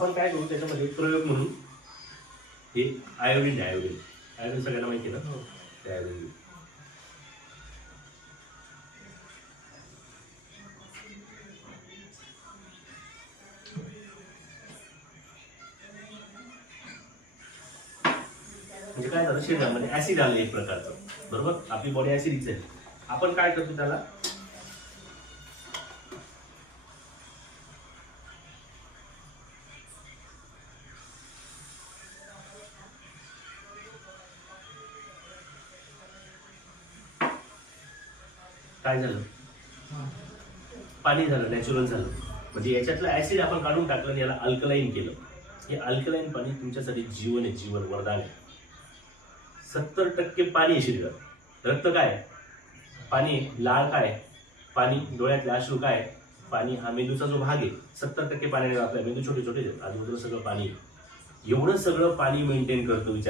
आपण काय करू त्याच्यामध्ये प्रयोग म्हणून हे आयोडीन आहे. आयोडीन आयोडीन सगळ्यांना माहिती आहे ना. ते आयोडीन म्हणजे काय झालं, शरीरामध्ये ऍसिड आलं एक प्रकारचं, बरोबर. आपली बॉडी ऍसिडिक आहे. आपण काय करतो त्याला काय झालं, पाणी झालं, नॅचरल झालं. म्हणजे याच्यातलं ऍसिड आपण काढून टाकलं आणि याला अल्कलाईन केलं. हे अल्कलाईन पाणी तुमच्यासाठी जीवन आहे, जीवन वरदान आहे. 70% पाणी आहे शरीरात. रक्त काय पाणी, लाळ काय पाणी, डोळ्यातले अश्रू काय पाणी. हा मेंदूचा जो भाग आहे 70% पाण्याने आपल्या मेंदू छोटे छोटे आजूबाजूला सगळं पाणी. एवढं सगळं पाणी मेंटेन करतो विचार.